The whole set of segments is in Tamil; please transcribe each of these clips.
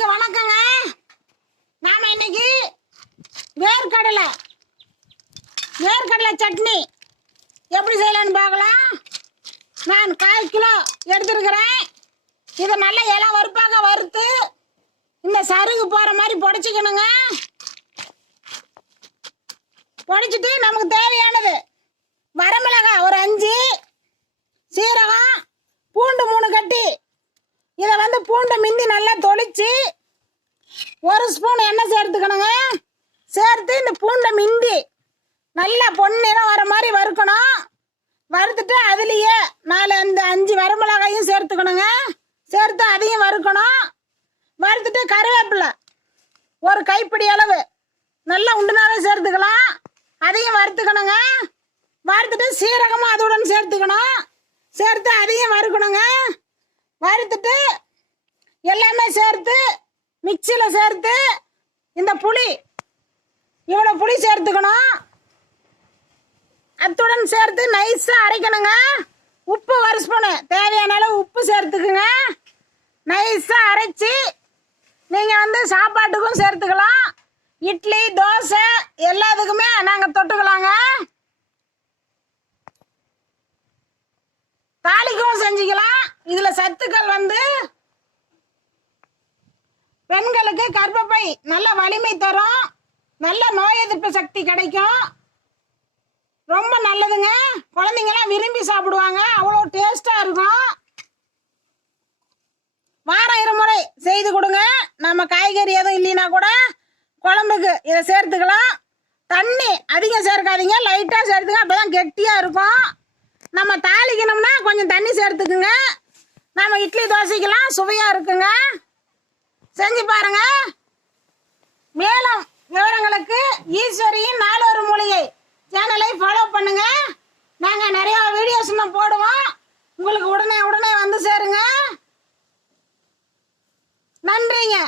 எல்லாருக்கும் வணக்கங்க. நாம இன்னைக்கு வேர்க்கடலை சட்னி எப்படி செய்யலான்னு பார்க்கலாம். நான் 1/4 கிலோ எடுத்துருக்கிறேன். இதை நல்லா இலை வறுப்பாக வறுத்து இந்த சருகு போகிற மாதிரி பொடிச்சிக்கணுங்க. பொடிச்சிட்டு நமக்கு தேவையானது வரமிளகாய் ஒரு 5, சீரகம், பூண்டு 3 கட்டி. இதை பூண்டை மிந்தி நல்லா தொளிச்சு 1 ஸ்பூன் எண்ணெய் சேர்த்துக்கணுங்க. சேர்த்து இந்த பூண்டை மிந்தி நல்லா பொன்னிறம் வர மாதிரி வறுக்கணும். வறுத்துட்டு அதுலேயே 4-5 வரமிளகாயும் சேர்த்துக்கணுங்க. சேர்த்து அதையும் வறுக்கணும். வறுத்துட்டு கருவேப்பிலை ஒரு கைப்பிடி அளவு நல்லா உண்டுனாவே சேர்த்துக்கலாம். அதையும் வறுத்துக்கணுங்க. வறுத்துட்டு சீரகமும் அதுடன் சேர்த்துக்கணும். சேர்த்து அதையும் வறுக்கணுங்க. வறுத்துட்டு எல்லாமே சேர்த்து மிக்சியில் சேர்த்து இந்த புளி இவ்வளோ புளி சேர்த்துக்கணும். அத்துடன் சேர்த்து நைஸாக அரைக்கணுங்க. உப்பு 1 ஸ்பூனு தேவையான அளவு உப்பு சேர்த்துக்குங்க. நைஸாக அரைச்சி நீங்கள் சாப்பாட்டுக்கும் சேர்த்துக்கலாம். இட்லி தோசை எல்லாத்துக்குமே நாங்கள் தொட்டுக்கலாங்க. தாளிக்கவும் செஞ்சுக்கலாம். இதில் சத்துக்கள் பெண்களுக்கு கர்ப்பப்பை நல்ல வலிமை தரும். நல்ல நோய் எதிர்ப்பு சக்தி கிடைக்கும். ரொம்ப நல்லதுங்க. குழந்தைங்களாம் விரும்பி சாப்பிடுவாங்க. அவ்வளோ டேஸ்டாக இருக்கும். வாரம் 2 முறை செய்து கொடுங்க. நம்ம காய்கறி எதுவும் இல்லைன்னா கூட குழம்புக்கு இதை சேர்த்துக்கலாம். தண்ணி அதிகம் சேர்க்காதீங்க, லைட்டாக சேர்த்துங்க. அப்போ தான் கெட்டியாக இருக்கும். நம்ம தாளிக்கணும்னா கொஞ்சம் தண்ணி சேர்த்துக்குங்க. நம்ம இட்லி தோசைக்கெல்லாம் சுவையாக இருக்குங்க. செஞ்சு பாருங்க. மேலும் விவரங்களுக்கு ஈஸ்வரியின் 4 ஒரு மூலிகை சேனலை ஃபாலோ பண்ணுங்க. நாங்கள் நிறையா வீடியோஸ் இன்னும் போடுவோம். உங்களுக்கு உடனே வந்து சேருங்க. நன்றிங்க.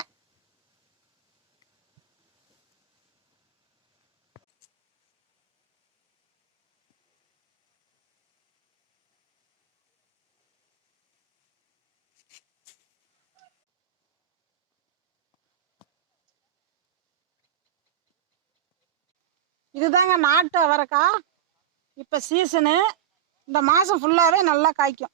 இதுதாங்க நாட்டு அவரைக்காய். இப்போ சீசனு. இந்த மாதம் ஃபுல்லாகவே நல்லா காய்க்கும்.